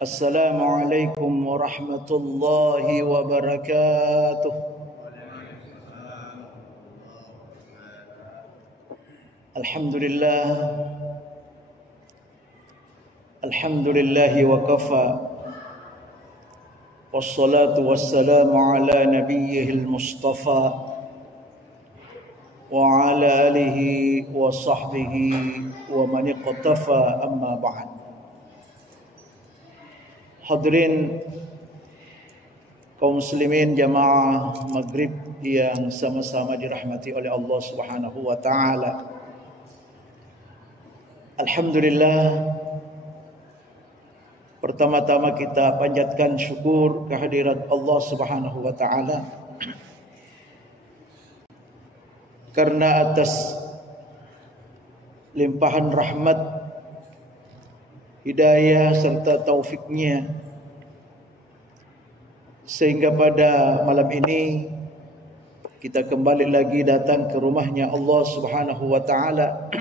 Assalamualaikum warahmatullahi wabarakatuh. Alhamdulillah. Alhamdulillahi wa kafa. Wassalatu wassalamu ala nabiyyihil mustafa wa ala alihi wa sahbihi wa man iqtafa, amma ba'd. Hadirin kaum muslimin jamaah maghrib yang sama-sama dirahmati oleh Allah Subhanahu wa taala. Alhamdulillah, pertama-tama kita panjatkan syukur kehadirat Allah Subhanahu wa taala karena atas limpahan rahmat, hidayah serta taufiknya, sehingga pada malam ini kita kembali lagi datang ke rumahnya Allah Subhanahu wa taala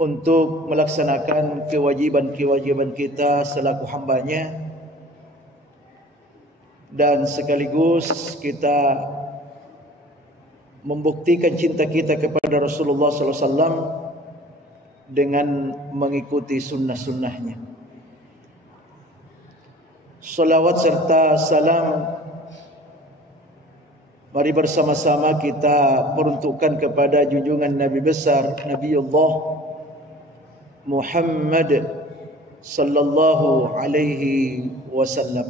untuk melaksanakan kewajiban-kewajiban kita selaku hambanya, dan sekaligus kita membuktikan cinta kita kepada Rasulullah sallallahu alaihi wasallam dengan mengikuti sunnah-sunnahnya. Salawat serta salam mari bersama-sama kita peruntukkan kepada junjungan Nabi besar Nabiullah Muhammad sallallahu alaihi wasallam.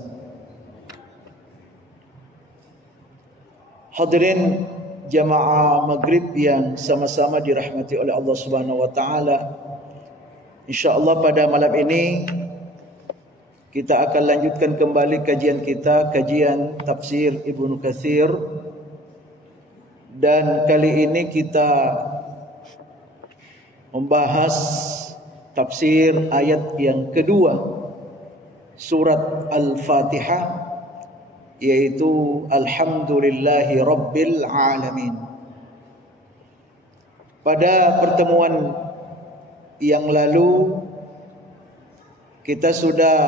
Hadirin jamaah maghrib yang sama-sama dirahmati oleh Allah Subhanahu wa taala, insyaallah pada malam ini kita akan lanjutkan kembali kajian kita, kajian tafsir Ibnu Katsir, dan kali ini kita membahas tafsir ayat yang kedua surat Al-Fatihah, yaitu Alhamdulillahi Rabbil Alamin. Pada pertemuan yang lalu kita sudah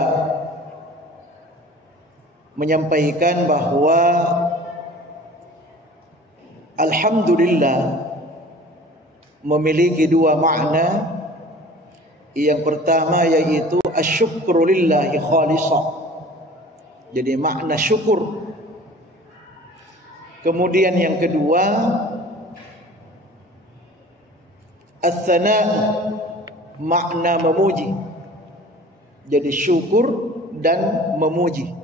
menyampaikan bahwa Alhamdulillah memiliki dua makna. Yang pertama yaitu asyukru lillahi khalisah, jadi makna syukur. Kemudian yang kedua ats-tsana', makna memuji, jadi syukur dan memuji.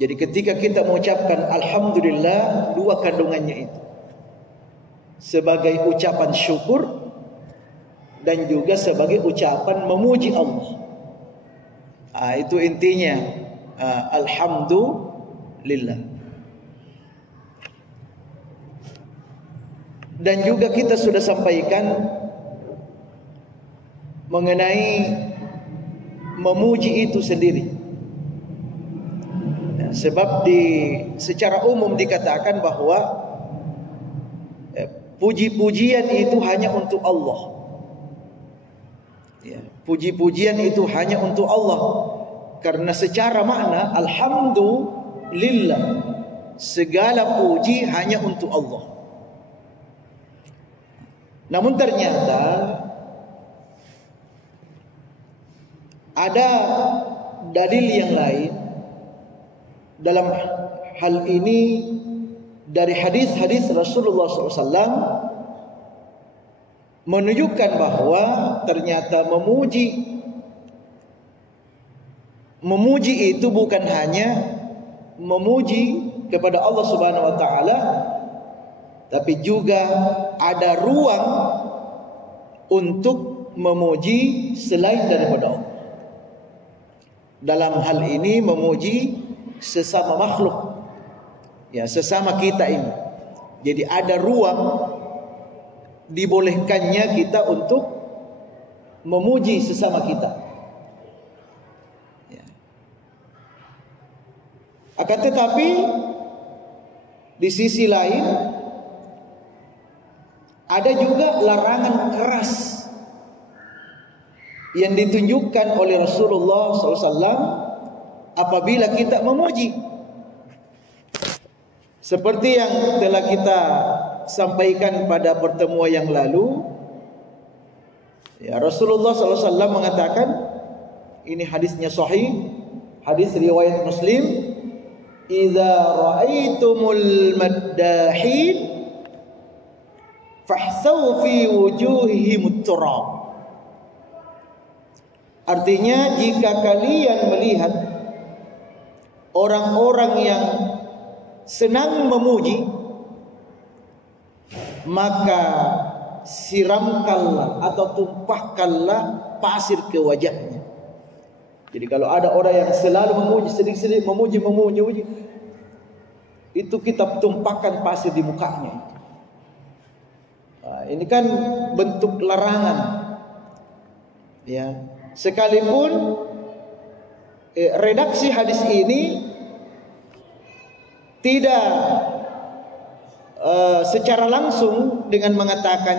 Jadi ketika kita mengucapkan alhamdulillah, dua kandungannya itu, sebagai ucapan syukur dan juga sebagai ucapan memuji Allah. Itu intinya alhamdulillah. Dan juga kita sudah sampaikan mengenai memuji itu sendiri. Sebab secara umum dikatakan bahwa puji-pujian itu hanya untuk Allah. Puji-pujian itu hanya untuk Allah. Karena secara makna alhamdulillah, segala puji hanya untuk Allah. Namun ternyata ada dalil yang lain dalam hal ini dari hadis-hadis Rasulullah SAW menunjukkan bahwa ternyata memuji itu bukan hanya memuji kepada Allah Subhanahu wa taala, tapi juga ada ruang untuk memuji selain daripada Allah. Dalam hal ini memuji sesama makhluk, sesama kita ini. Jadi ada ruang dibolehkannya kita untuk memuji sesama kita. Akan tetapi di sisi lain ada juga larangan keras yang ditunjukkan oleh Rasulullah SAW apabila kita memuji. Seperti yang telah kita sampaikan pada pertemuan yang lalu, ya, Rasulullah SAW mengatakan, ini hadisnya sahih, hadis riwayat Muslim, "Idza ra'aitumul maddahin fahsaw fi wujuhihim turab." Artinya, jika kalian melihat orang-orang yang senang memuji, maka siramkanlah atau tumpahkanlah pasir ke wajahnya. Jadi kalau ada orang yang selalu memuji, sedikit-sedikit memuji, itu kita tumpahkan pasir di mukanya. Nah, ini kan bentuk larangan. Ya, sekalipun redaksi hadis ini tidak secara langsung dengan mengatakan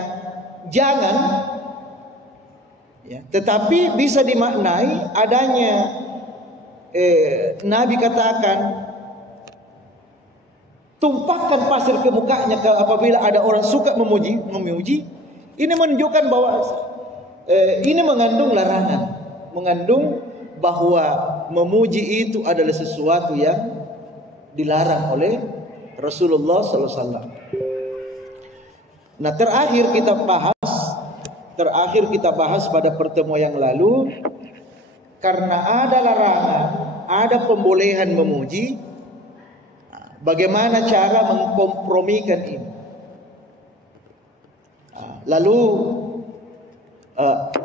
jangan, ya, tetapi bisa dimaknai adanya Nabi katakan tumpahkan pasir ke mukanya apabila ada orang suka memuji. Ini menunjukkan bahwa ini mengandung larangan, mengandung bahwa memuji itu adalah sesuatu yang dilarang oleh Rasulullah SAW. Nah, terakhir kita bahas pada pertemuan yang lalu, karena ada larangan, ada pembolehan memuji, bagaimana cara mengkompromikan ini. Lalu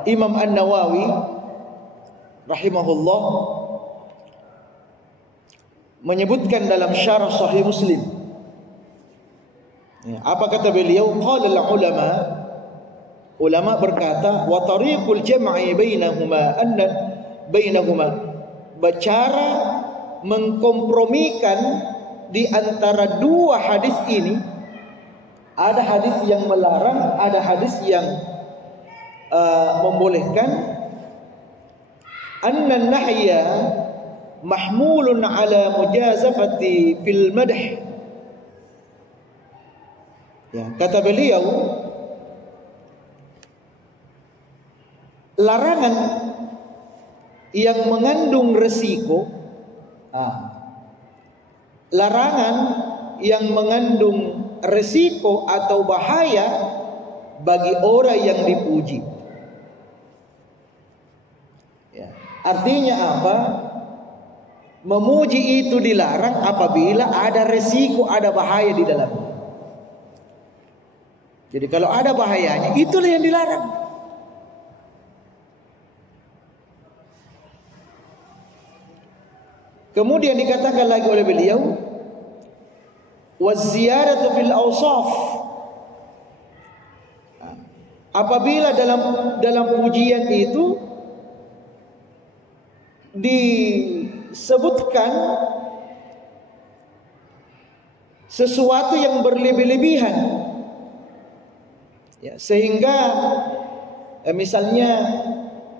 Imam An-Nawawi rahimahullah menyebutkan dalam syarah Sahih Muslim, ya, apa kata beliau? Qala ulama berkata, wa tariqul jam'i bainahuma cara mengkompromikan di antara dua hadis ini, ada hadis yang melarang, ada hadis yang membolehkan. Anna nahya mahmulun ala mujazafati fil madh. Ya, kata beliau, larangan yang mengandung resiko, larangan yang mengandung resiko atau bahaya bagi orang yang dipuji. Ya, artinya apa? Memuji itu dilarang apabila ada resiko, ada bahaya di dalamnya. Jadi kalau ada bahayanya, itulah yang dilarang. Kemudian dikatakan lagi oleh beliau, waziyaratu fil awsaf. Apabila dalam pujian itu disebutkan sesuatu yang berlebih-lebihan, ya, sehingga misalnya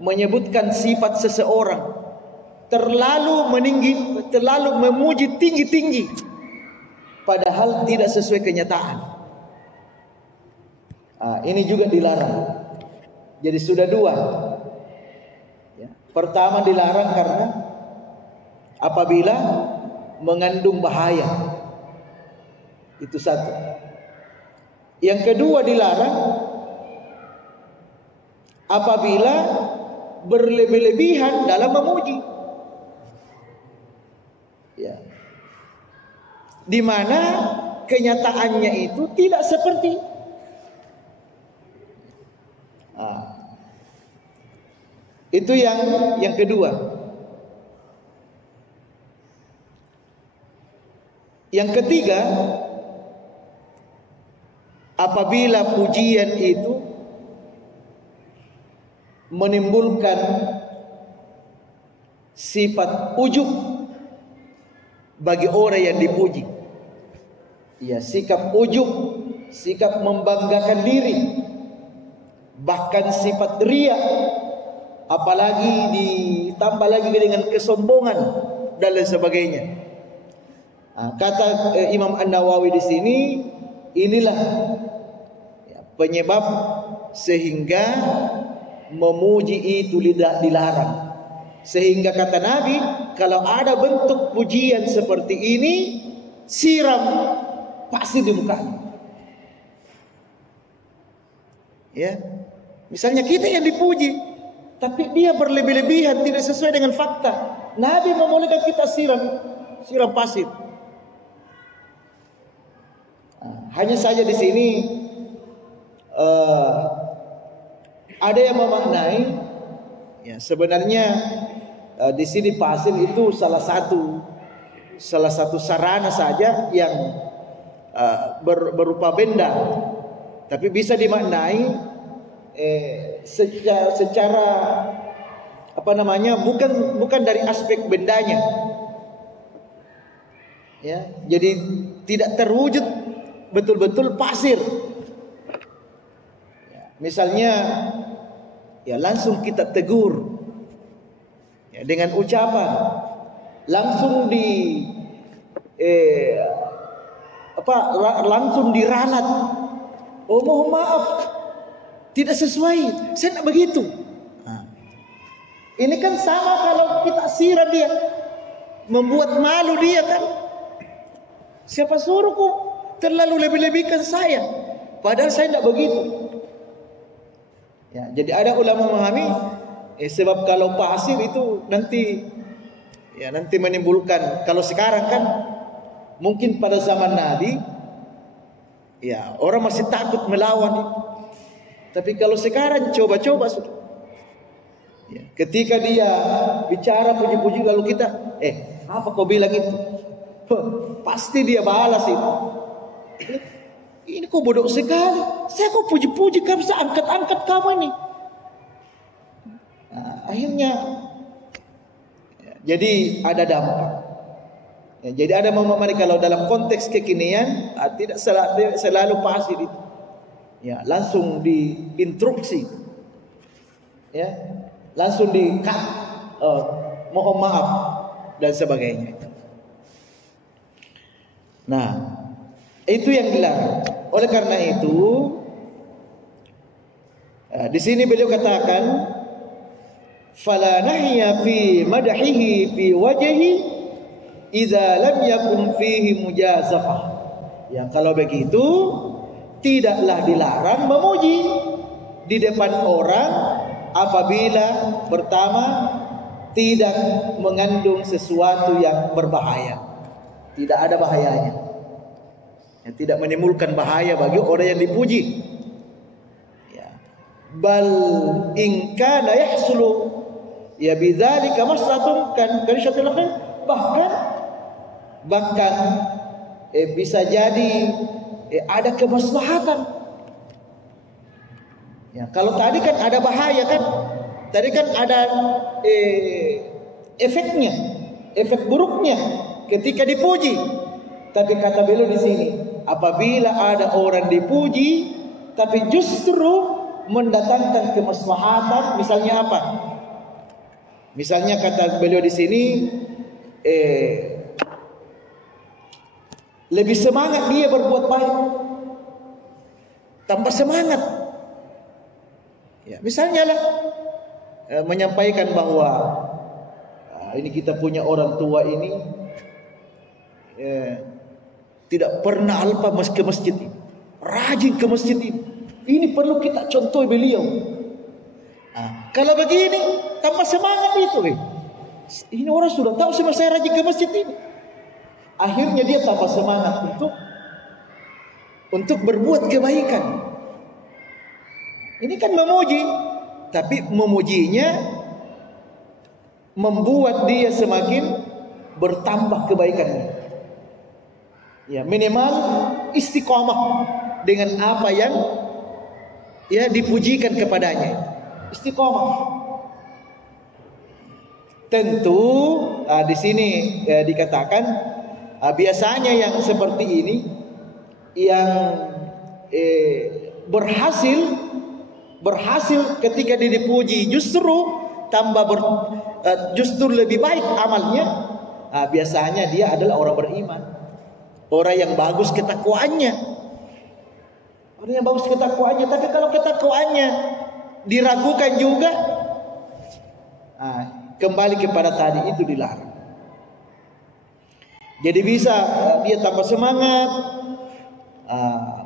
menyebutkan sifat seseorang terlalu memuji tinggi-tinggi, padahal tidak sesuai kenyataan. Ini juga dilarang. Jadi sudah dua. Ya. Pertama dilarang karena apabila mengandung bahaya. Itu satu. Yang kedua dilarang apabila berlebih-lebihan dalam memuji. Ya. Di mana kenyataannya itu tidak seperti. Itu yang kedua. Yang ketiga, apabila pujian itu menimbulkan sifat ujub bagi orang yang dipuji. Ya, sikap ujub, sikap membanggakan diri, bahkan sifat riya, apalagi ditambah lagi dengan kesombongan dan lain sebagainya. Kata Imam An-Nawawi di sini, inilah penyebab sehingga memuji itu dilarang. Sehingga kata Nabi, kalau ada bentuk pujian seperti ini, siram pasir di mukanya. Ya, misalnya kita yang dipuji, tapi dia berlebih-lebihan, tidak sesuai dengan fakta. Nabi membolehkan kita siram pasir. Hanya saja di sini ada yang memaknai, ya sebenarnya di sini pasir itu salah satu sarana saja yang berupa benda, tapi bisa dimaknai secara apa namanya, bukan dari aspek bendanya, ya. Jadi tidak terwujud betul-betul pasir. Misalnya, ya langsung kita tegur, ya, dengan ucapan, langsung langsung diralat. Oh mohon maaf, tidak sesuai, saya tidak begitu. Ini kan sama kalau kita siram dia, membuat malu dia kan. Siapa suruh kok terlalu lebih-lebihkan saya, padahal saya tidak begitu. Ya, jadi ada ulama memahami sebab kalau pasir itu nanti menimbulkan, kalau sekarang kan mungkin pada zaman Nabi ya orang masih takut melawan itu. Tapi kalau sekarang coba-coba sudah. Ya, ketika dia bicara puji-puji lalu kita apa kau bilang itu? Pasti dia balas itu. Ini kok bodoh sekali. Saya kok puji-puji kamu, saya angkat-angkat kamu ini. Nah, akhirnya jadi ada dampak. Ya, jadi ada momen kalau dalam konteks kekinian tidak selalu pasir itu. Ya, langsung diinstruksi. Ya, langsung di-cut. Mohon maaf dan sebagainya. Nah, itu yang dilarang. Oleh karena itu, di sini beliau katakan, fala nahya fi madhihi fi wajhi idza lam yakun fihi mujazafah. Ya, kalau begitu tidaklah dilarang memuji di depan orang apabila pertama tidak mengandung sesuatu yang berbahaya. Tidak ada bahayanya, yang tidak menimbulkan bahaya bagi orang yang dipuji. Ya. Bal in kana yahsulu ya bidzalika maslahatun kan syatul khair, bahkan bisa jadi ada kemaslahatan. Ya, kalau tadi kan ada bahaya kan, tadi kan ada efeknya, efek buruknya ketika dipuji. Tapi kata beliau di sini, apabila ada orang dipuji tapi justru mendatangkan kemaslahatan, misalnya apa? Misalnya kata beliau di sini, lebih semangat dia berbuat baik, tambah semangat. Ya, misalnya lah menyampaikan bahwa ini kita punya orang tua ini tidak pernah alpa ke masjid ini, rajin ke masjid ini. Ini perlu kita contoh beliau. Kalau begini tambah semangat itu. Ini orang sudah tahu sama saya rajin ke masjid ini. Akhirnya dia tambah semangat untuk berbuat kebaikan. Ini kan memuji, tapi memujinya membuat dia semakin bertambah kebaikannya. Ya, minimal istiqomah dengan apa yang ya dipujikan kepadanya. Istiqomah. Tentu di sini dikatakan biasanya yang seperti ini yang berhasil ketika dia dipuji justru justru lebih baik amalnya, biasanya dia adalah orang beriman, orang yang bagus ketakwaannya, orang yang bagus ketakwaannya. Tapi kalau ketakwaannya diragukan juga, kembali kepada tadi, itu dilarang. Jadi bisa dia tambah semangat,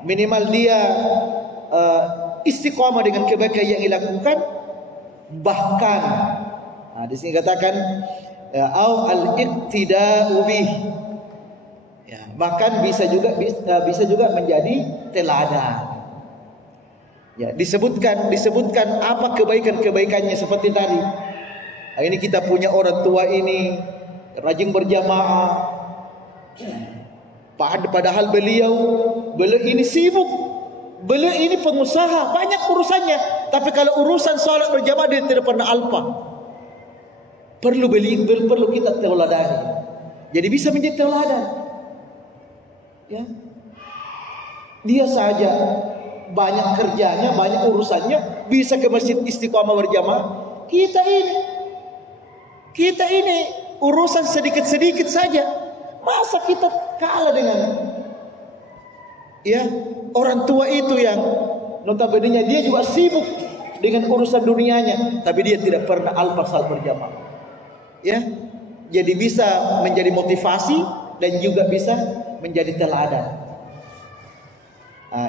minimal dia istiqamah dengan kebaikan yang dilakukan. Bahkan di sini katakan au al-iqtida'u bih, ya, bahkan bisa juga menjadi teladan. Ya, disebutkan apa kebaikannya seperti tadi. Ini kita punya orang tua ini rajin berjamaah, padahal beliau ini sibuk, beliau ini pengusaha, banyak urusannya. Tapi kalau urusan sholat berjamaah dia tidak pernah alpa. Perlu kita teladani. Jadi bisa menjadi teladan. Ya. Dia saja banyak kerjanya, banyak urusannya, bisa ke masjid istiqamah berjamaah. Kita ini urusan sedikit-sedikit saja. Masa kita kalah dengan orang tua itu yang notabene dia juga sibuk dengan urusan dunianya, tapi dia tidak pernah alpa salat berjamaah. Ya, jadi bisa menjadi motivasi dan juga bisa menjadi teladan.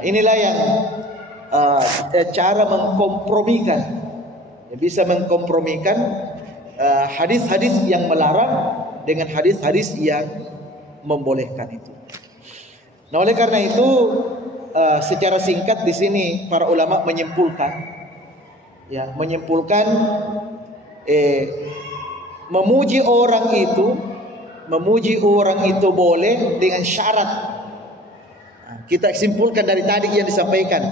Inilah yang cara mengkompromikan, bisa mengkompromikan hadis-hadis yang melarang dengan hadis-hadis yang membolehkan itu. Nah, oleh karena itu secara singkat di sini para ulama menyimpulkan memuji orang itu boleh dengan syarat. Kita simpulkan dari tadi yang disampaikan.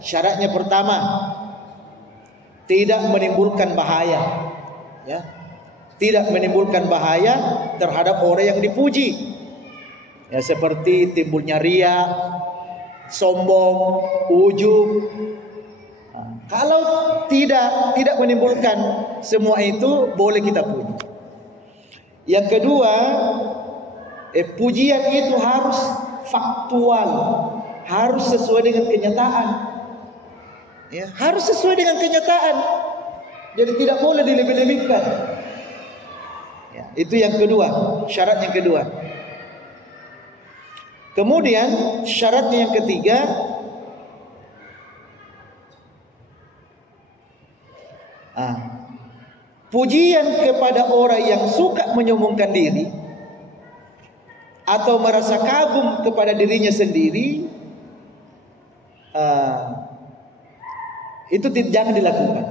Syaratnya pertama, tidak menimbulkan bahaya, ya. Tidak menimbulkan bahaya terhadap orang yang dipuji. Ya, seperti timbulnya riya, sombong, ujub. Kalau tidak menimbulkan semua itu, boleh kita puji. Yang kedua, pujian itu harus faktual, harus sesuai dengan kenyataan. Ya, harus sesuai dengan kenyataan. Jadi tidak boleh dilebih-lebihkan. Ya, itu yang kedua, syarat yang kedua. Kemudian syaratnya yang ketiga, pujian kepada orang yang suka menyombongkan diri atau merasa kagum kepada dirinya sendiri, itu jangan dilakukan.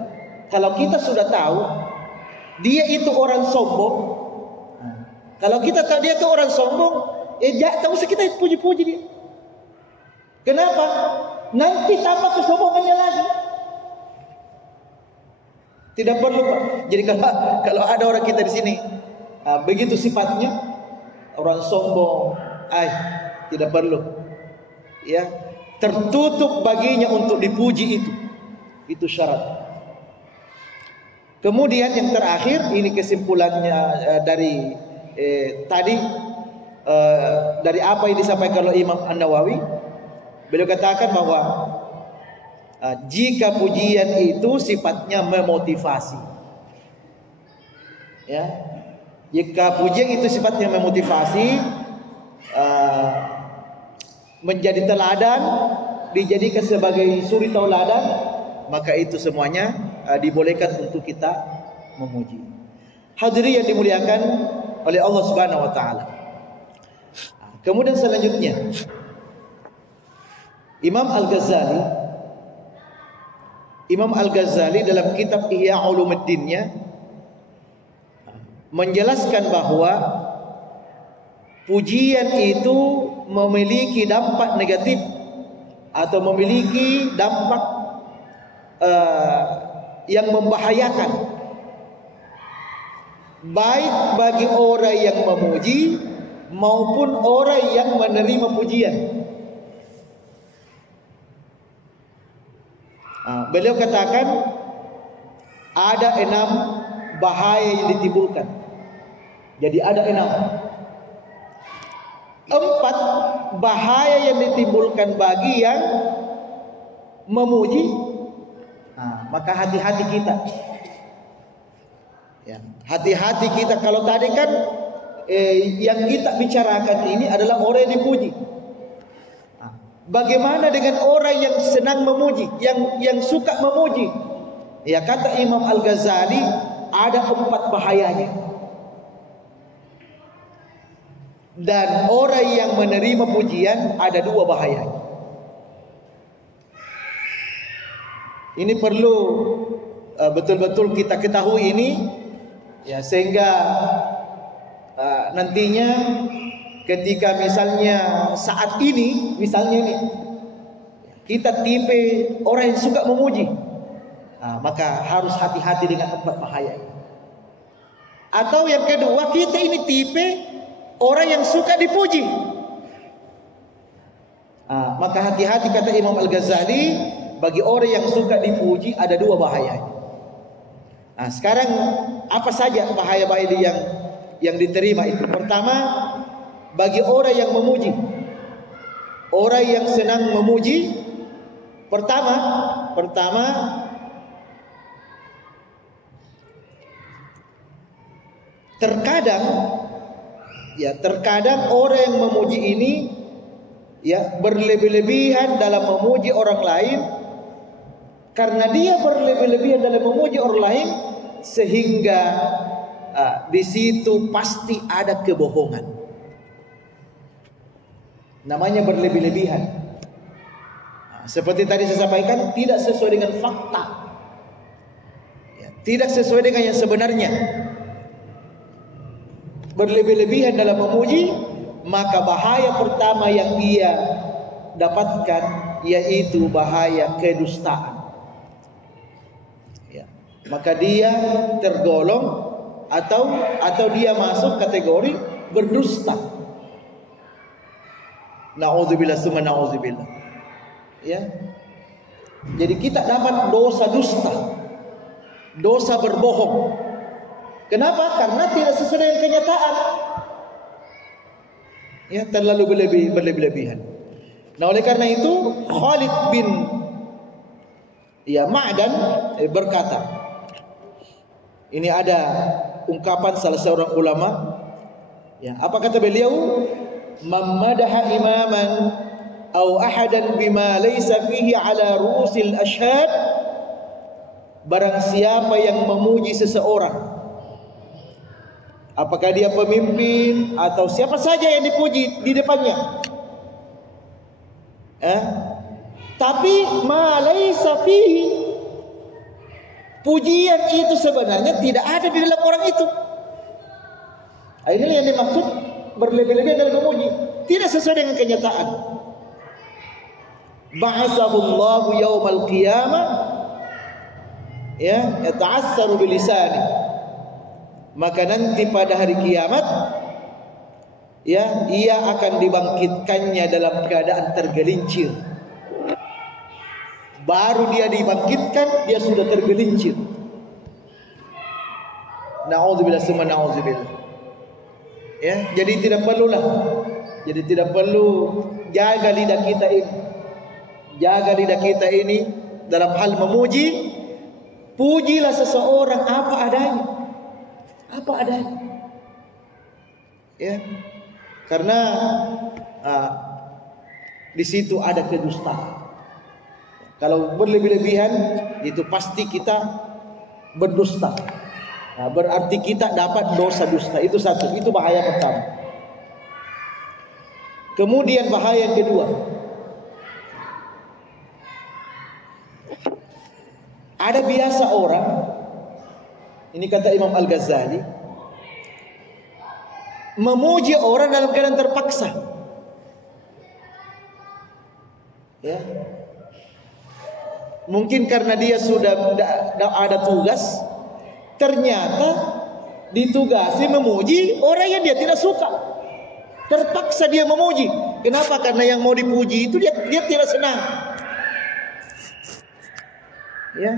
Kalau kita sudah tahu dia itu orang sombong, kalau kita tahu dia itu orang sombong, tak usah kita puji-puji dia. Kenapa? Nanti tambah kesombongannya lagi. Tidak perlu, Pak. Jadi kalau ada orang kita di sini begitu sifatnya, orang sombong, tidak perlu. Ya, tertutup baginya untuk dipuji itu. Itu syarat. Kemudian yang terakhir, ini kesimpulannya dari tadi, dari apa yang disampaikan oleh Imam An-Nawawi. Beliau katakan bahwa jika pujian itu sifatnya memotivasi, ya, jika pujian itu sifatnya memotivasi, menjadi teladan, dijadikan sebagai suri tauladan, maka itu semuanya dibolehkan untuk kita memuji. Hadirin yang dimuliakan oleh Allah Subhanahu wa taala. Kemudian selanjutnya Imam Al-Ghazali dalam kitab Ihya Ulumuddin-nya menjelaskan bahwa pujian itu memiliki dampak negatif atau memiliki dampak yang membahayakan, baik bagi orang yang memuji maupun orang yang menerima pujian. Beliau katakan ada bahaya yang ditimbulkan. Jadi ada 6. 4 bahaya yang ditimbulkan bagi yang memuji. Nah, maka hati-hati kita. Ya, hati-hati kita. Kalau tadi kan yang kita bicarakan ini adalah orang yang dipuji. Nah, bagaimana dengan orang yang senang memuji, yang suka memuji? Ya, kata Imam Al-Ghazali ada 4 bahayanya. Dan orang yang menerima pujian ada 2 bahayanya. Ini perlu betul-betul kita ketahui ini, ya, sehingga nantinya ketika misalnya saat ini, misalnya ini kita tipe orang yang suka memuji, maka harus hati-hati dengan 4 bahaya ini. Atau yang kedua, kita ini tipe orang yang suka dipuji, maka hati-hati kata Imam Al-Ghazali. Bagi orang yang suka dipuji ada 2 bahaya. Nah, sekarang apa saja bahaya-bahaya yang diterima itu? Pertama, bagi orang yang memuji, orang yang senang memuji, pertama terkadang orang yang memuji ini ya berlebih-lebihan dalam memuji orang lain. Karena dia berlebih-lebihan dalam memuji orang lain, sehingga di situ pasti ada kebohongan. Namanya berlebih-lebihan. Seperti tadi saya sampaikan, tidak sesuai dengan fakta, ya, tidak sesuai dengan yang sebenarnya. Berlebih-lebihan dalam memuji, maka bahaya pertama yang dia dapatkan yaitu bahaya kedustaan. Maka dia tergolong atau dia masuk kategori berdusta. Nauzubillah summa nauzubillah. Ya. Jadi kita dapat dosa dusta, dosa berbohong. Kenapa? Karena tidak sesuai dengan kenyataan. Ya, terlalu berlebih-lebihan. Nah, oleh karena itu Khalid bin Ma'dan berkata, ini ada ungkapan salah seorang ulama, ya, apa kata beliau? Mamadaha imaman aw ahadan bima laysa fihi ala ru'usil ashhad. Barang siapa yang memuji seseorang, apakah dia pemimpin atau siapa saja yang dipuji di depannya, tapi ma laysa fihi, pujian itu sebenarnya tidak ada di dalam orang itu. Ini yang dimaksud berlebih-lebihan dalam memuji, tidak sesuai dengan kenyataan. Ba'atsahullahu yaumal qiyamah yata'assaru bilisani. Maka nanti pada hari kiamat ia akan dibangkitkannya dalam keadaan tergelincir. Baru dia dibangkitkan, dia sudah tergelincir. Nauzubillah summa nauzubillah. Ya, jadi tidak perlu jaga lidah kita ini. Jaga lidah kita ini dalam hal memuji. Pujilah seseorang apa adanya. Apa adanya. Ya. Karena di situ ada kedustaan. Kalau berlebih-lebihan itu pasti kita berdusta. Nah, berarti kita dapat dosa dusta. Itu satu, itu bahaya pertama. Kemudian bahaya yang kedua, ada biasa orang, ini kata Imam Al-Ghazali, memuji orang dalam keadaan terpaksa. Ya. Mungkin karena dia sudah ada tugas, ternyata ditugasi memuji orang yang dia tidak suka. Terpaksa dia memuji. Kenapa? Karena yang mau dipuji itu dia tidak senang. Ya.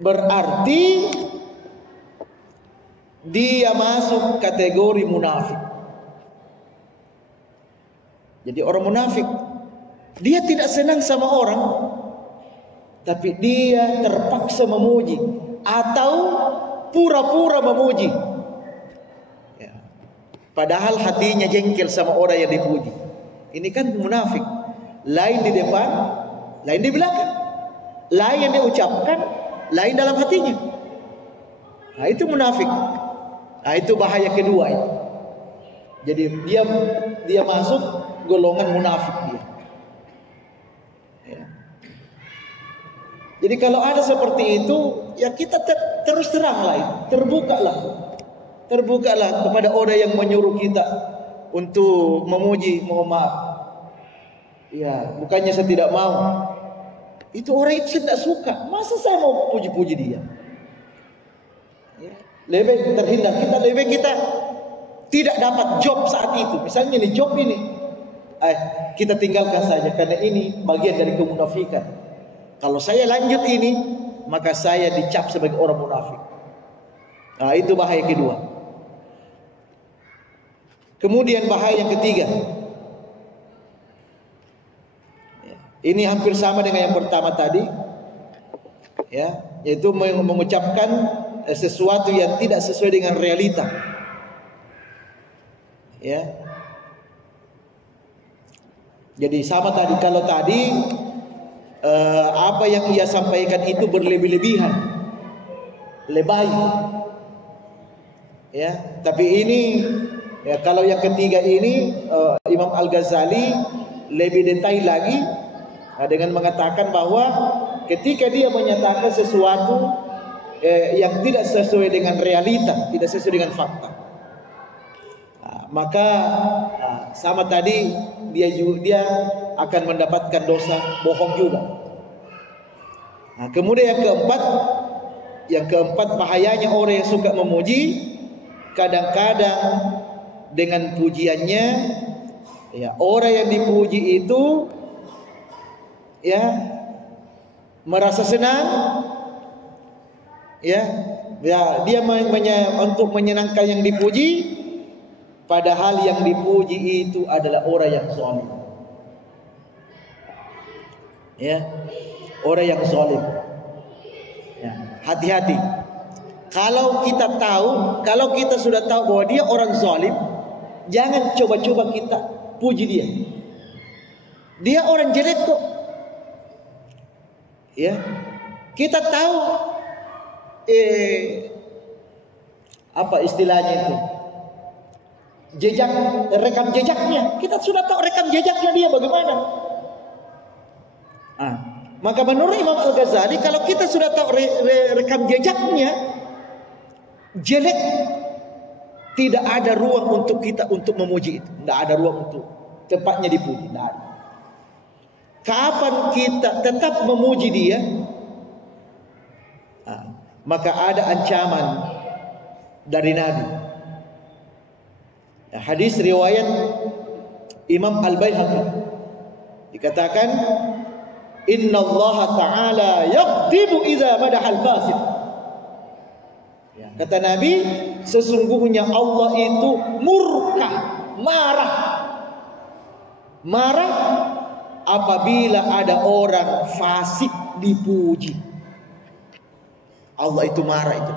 berarti dia masuk kategori munafik. Jadi orang munafik, dia tidak senang sama orang, tapi dia terpaksa memuji atau pura-pura memuji. Ya. Padahal hatinya jengkel sama orang yang dipuji. Ini kan munafik. Lain di depan, lain di belakang. Lain yang diucapkan, lain dalam hatinya. Nah, itu munafik. Nah, itu bahaya kedua itu. Jadi dia masuk golongan munafik dia. Ya. Jadi kalau ada seperti itu, ya kita terus teranglah, terbukalah kepada orang yang menyuruh kita untuk memuji, mohon maaf. Ya, bukannya saya tidak mau. Itu orang itu tidak suka. Masa saya mau puji-puji dia? Ya. Lebih terhindar. Kita tidak dapat job saat itu. Misalnya nih job ini, kita tinggalkan saja karena ini bagian dari kemunafikan. Kalau saya lanjut ini, maka saya dicap sebagai orang munafik. Nah, itu bahaya kedua. Kemudian bahaya yang ketiga. Ini hampir sama dengan yang pertama tadi, ya, yaitu mengucapkan sesuatu yang tidak sesuai dengan realita, ya. Jadi sama tadi, kalau tadi apa yang ia sampaikan itu berlebih-lebihan, lebay, ya. Tapi ini, ya, kalau yang ketiga ini Imam Al-Ghazali lebih detail lagi. Dengan mengatakan bahwa ketika dia menyatakan sesuatu yang tidak sesuai dengan realita, tidak sesuai dengan fakta, maka sama tadi dia akan mendapatkan dosa bohong juga. Kemudian yang keempat bahayanya orang yang suka memuji, kadang-kadang dengan pujiannya, ya, orang yang dipuji itu, ya, merasa senang, ya dia untuk menyenangkan yang dipuji, padahal yang dipuji itu adalah orang yang zalim, ya, orang yang zalim. Ya, hati-hati. Kalau kita sudah tahu bahwa dia orang zalim, jangan coba-coba kita puji dia. Dia orang jelek kok. Ya, kita tahu apa istilahnya itu, rekam jejaknya. Kita sudah tahu rekam jejaknya dia bagaimana. Maka menurut Imam Al-Ghazali, kalau kita sudah tahu rekam jejaknya jelek, tidak ada ruang untuk kita untuk memuji itu. Tidak ada ruang untuk tempatnya dipuji. Tidak ada. Kapan kita tetap memuji dia, maka ada ancaman dari Nabi. Hadis riwayat Imam Al-Baihaqi dikatakan, Inna Allah Ta'ala yaghdibu idza madahal fasid. Kata Nabi, sesungguhnya Allah itu murka, marah apabila ada orang fasik dipuji. Allah itu marah itu.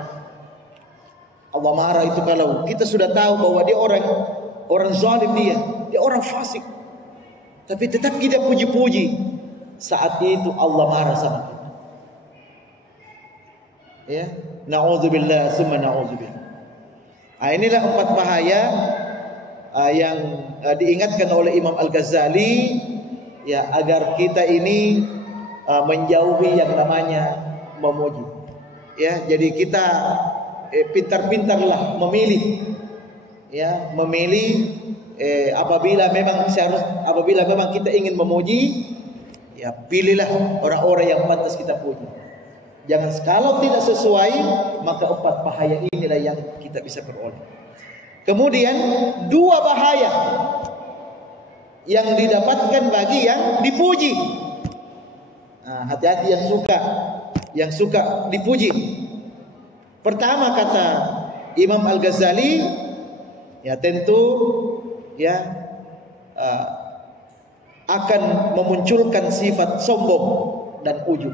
Allah marah itu kalau kita sudah tahu bahwa dia orang zalim, dia orang fasik, tapi tetap kita puji-puji. Saat itu Allah marah sama kita. Ya, na'udzubillah summa na'udzubillah. Inilah 4 bahaya yang diingatkan oleh Imam Al-Ghazali, ya, agar kita ini menjauhi yang namanya memuji. Ya, jadi kita pintar-pintarlah memilih, ya, apabila memang kita ingin memuji, ya, pilihlah orang-orang yang pantas kita puji. Jangan, kalau tidak sesuai, maka 4 bahaya inilah yang kita bisa peroleh. Kemudian 2 bahaya yang didapatkan bagi yang dipuji. Hati-hati yang suka yang suka dipuji. Pertama kata Imam Al-Ghazali, ya tentu ya akan memunculkan sifat sombong dan ujub,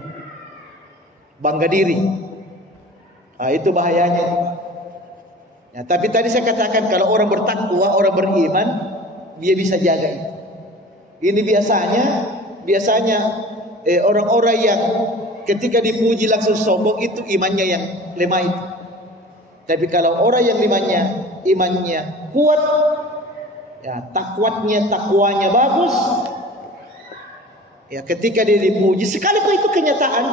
bangga diri. Nah, itu bahayanya. Ya, tapi tadi saya katakan kalau orang bertakwa, orang beriman, dia bisa jaga itu. Ini biasanya orang-orang yang ketika dipuji langsung sombong, itu imannya yang lemah itu. Tapi kalau orang yang imannya kuat, ya takwanya bagus, ya ketika dia dipuji, sekalipun itu kenyataan,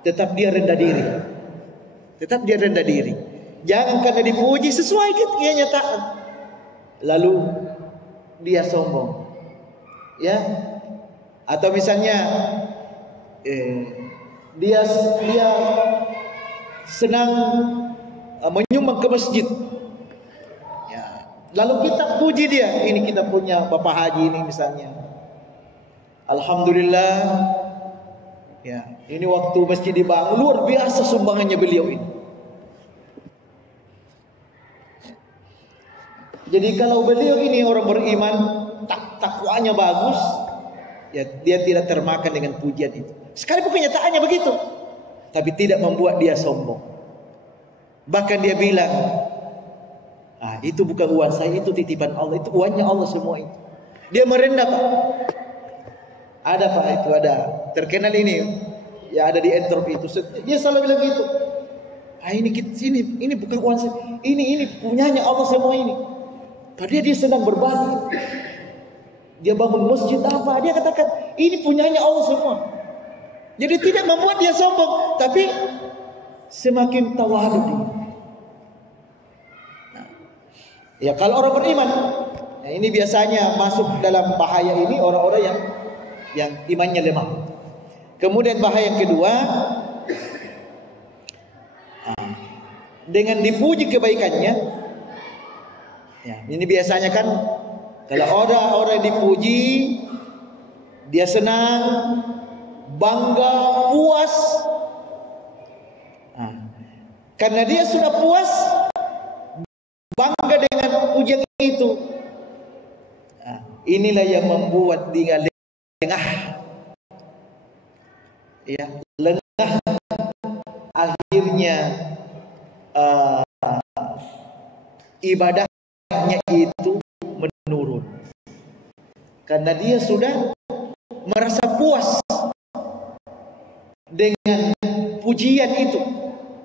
tetap dia rendah diri. Jangan karena dipuji sesuai kenyataan, lalu dia sombong, ya. Atau misalnya dia senang menyumbang ke masjid, ya. Lalu kita puji dia, ini kita punya Bapak Haji ini misalnya, alhamdulillah, ya, ini waktu masjid dibangun luar biasa sumbangannya beliau ini. Jadi kalau beliau ini orang beriman, takwanya bagus, ya dia tidak termakan dengan pujian itu. Sekalipun kenyataannya begitu, tapi tidak membuat dia sombong. Bahkan dia bilang, itu bukan uang saya, itu titipan Allah, itu uangnya Allah semua itu. Dia merendah, Pak. Ada Pak, itu ada terkenal ini, ya ada di Entrop itu. Dia selalu bilang gitu. Ini bukan uang saya, ini punyanya Allah semua ini. Padahal dia sedang berbagi. Dia bangun masjid apa, dia katakan ini punyanya Allah semua. Jadi tidak membuat dia sombong, tapi semakin tawadu dia. Ya kalau orang beriman, ya ini biasanya masuk dalam bahaya ini orang-orang yang imannya lemah. Kemudian bahaya yang kedua, dengan dipuji kebaikannya. Ya, ini biasanya kan kalau orang dipuji, dia senang, bangga, puas. Karena dia sudah puas, bangga dengan pujian itu. Inilah yang membuat dia lengah. Ya, lengah. Akhirnya ibadahnya itu menurun. Karena dia sudah merasa puas dengan pujian itu,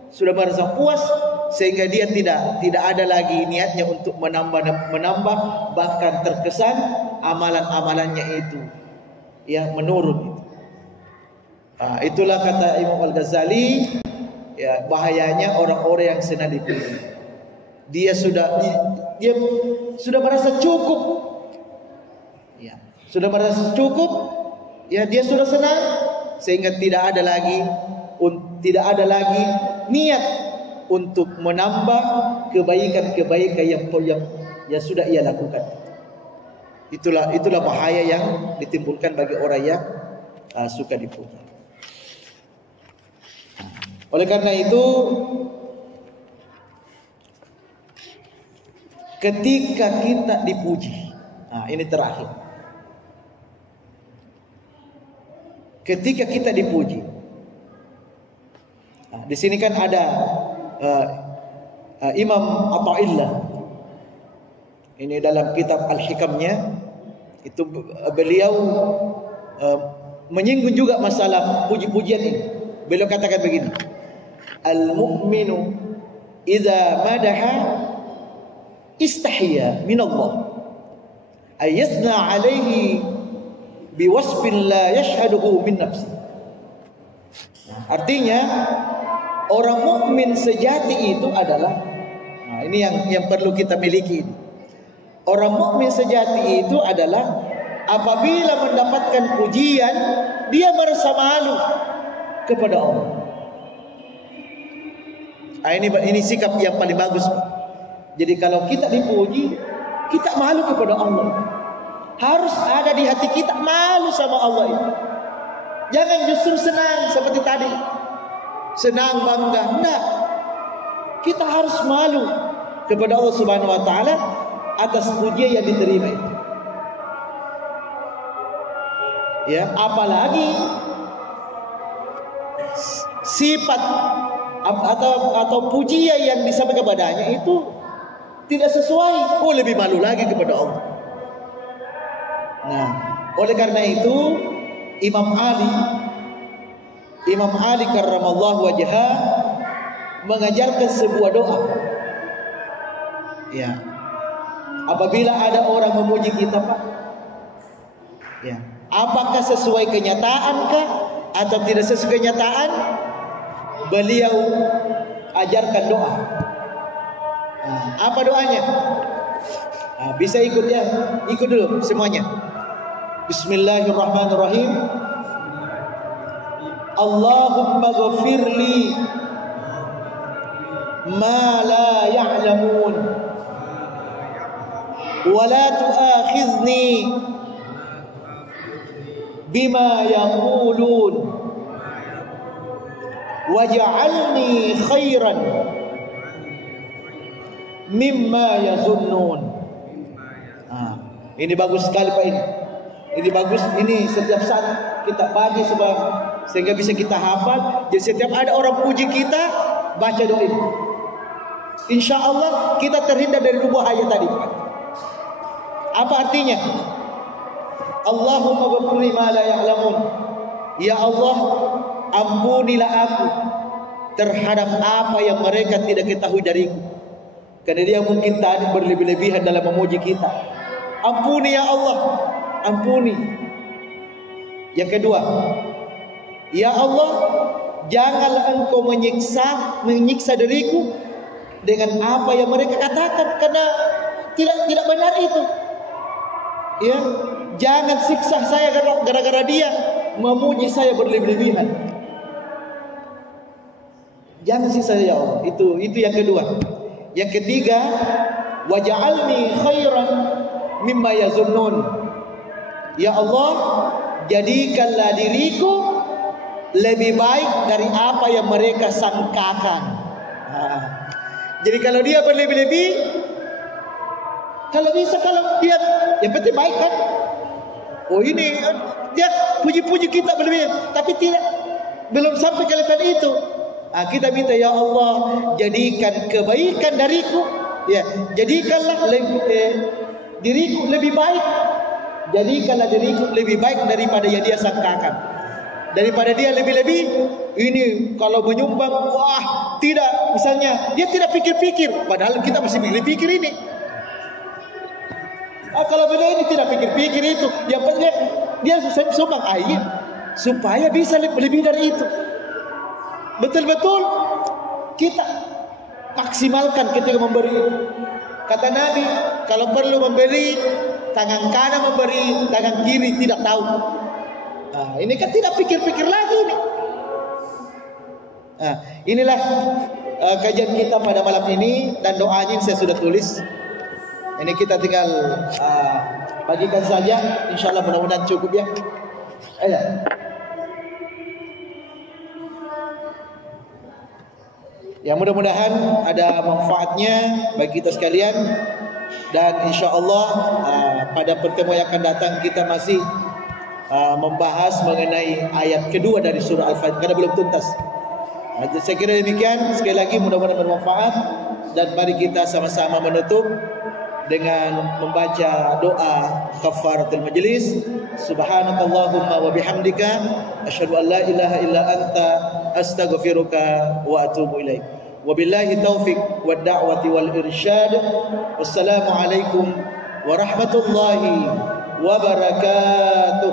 sudah merasa puas sehingga dia tidak ada lagi niatnya untuk menambah, bahkan terkesan amalan-amalannya itu ya menurun. Itulah kata Imam Al-Ghazali, ya bahayanya orang-orang yang senang dipuji. Dia sudah merasa cukup, ya sudah merasa cukup, ya dia sudah senang sehingga tidak ada lagi niat untuk menambah kebaikan yang sudah ia lakukan. Itulah bahaya yang ditimbulkan bagi orang yang suka dipuji. Oleh karena itu, ketika kita dipuji, ini terakhir. Ketika kita dipuji, di sini kan ada Imam Atha'illah. Ini dalam kitab Al-Hikamnya, itu beliau menyinggung juga masalah puji-pujian ini. Beliau katakan begini, al-mu'minu idza madaha istahya minallah ayyasna alaihi biwasfin la yashhaduhu min nafsi. Artinya orang mukmin sejati itu adalah, ini yang perlu kita miliki. Orang mukmin sejati itu adalah apabila mendapatkan pujian, dia merasa malu kepada Allah. Ini sikap yang paling bagus. Jadi kalau kita dipuji, kita malu kepada Allah. Harus ada di hati kita malu sama Allah itu. Jangan justru senang seperti tadi. senang, bangga. Enggak. Kita harus malu kepada Allah Subhanahu wa taala atas pujian yang diterima itu. Ya, apalagi sifat atau pujian yang disampaikan kepadanya itu tidak sesuai, lebih malu lagi kepada Allah. Nah, oleh karena itu Imam Ali karramallahu wajhah mengajarkan sebuah doa. Ya. Apabila ada orang memuji kita, Pak, ya, apakah sesuai kenyataankah atau tidak sesuai kenyataan? Beliau ajarkan doa. Nah, apa doanya? Nah, bisa ikut ya, ikut dulu semuanya. Bismillahirrahmanirrahim. Allahumma ghafirli ma la ya'lamun wa la tu'akhizni bima yaqulun waj'alni khairan mimma yazunnun. Ini bagus sekali Pak ini. Ini bagus, ini setiap saat kita baca sehingga bisa kita hafal. Jadi setiap ada orang puji kita, baca doa ini. Insya Allah kita terhindar dari dua ayat tadi. Apa artinya? Allahumma ghafirli ma la ya'lamun. Ya Allah, ampunilah aku terhadap apa yang mereka tidak ketahui dariku. Karena dia mungkin tadi berlebih-lebihan dalam memuji kita. Ampuni ya Allah, ampuni. Yang kedua, ya Allah, janganlah engkau menyiksa diriku dengan apa yang mereka katakan, karena tidak benar itu. Ya, jangan siksa saya gara-gara dia memuji saya berlebih-lebihan. Jangan siksa ya Allah. Itu yang kedua. Yang ketiga, waj'alni khairan mimma yazunnun. Ya Allah, jadikanlah diriku lebih baik dari apa yang mereka sangkakan. Jadi kalau dia berlebih-lebih, kalau dia yang penting baik kan. Oh ini dia puji-puji kita berlebih, tapi belum sampai ke level itu. Kita minta ya Allah, jadikan kebaikan dariku, ya, jadikanlah diriku lebih baik. Jadikanlah diriku lebih baik daripada yang dia sangkakan. Daripada dia lebih-lebih, ini kalau menyumbang, wah tidak, misalnya dia tidak pikir-pikir, padahal kita masih pikir ini. Kalau beliau ini tidak pikir-pikir itu, yang penting dia sumbang air supaya bisa lebih dari itu. Betul-betul kita maksimalkan ketika memberi. Kata Nabi, kalau perlu memberi, tangan kanan memberi, tangan kiri tidak tahu. Ini kan tidak pikir-pikir lagi ini. Inilah kajian kita pada malam ini, dan doanya saya sudah tulis. Ini kita tinggal bagikan saja. InsyaAllah mudah-mudahan cukup ya. Yang mudah-mudahan ada manfaatnya bagi kita sekalian. Dan insyaAllah pada pertemuan yang akan datang kita masih membahas mengenai ayat kedua dari surah Al-Fatihah, karena belum tuntas. Saya kira demikian. Sekali lagi mudah-mudahan bermanfaat, dan mari kita sama-sama menutup dengan membaca doa kafaratul majlis. Subhanakallahumma wa bihamdika asyhadu an la ilaha illa anta astaghfiruka wa atubu ilaik. Wabillahi taufiq wad da'wati wal irsyad. Wassalamu alaikum warahmatullahi wabarakatuh.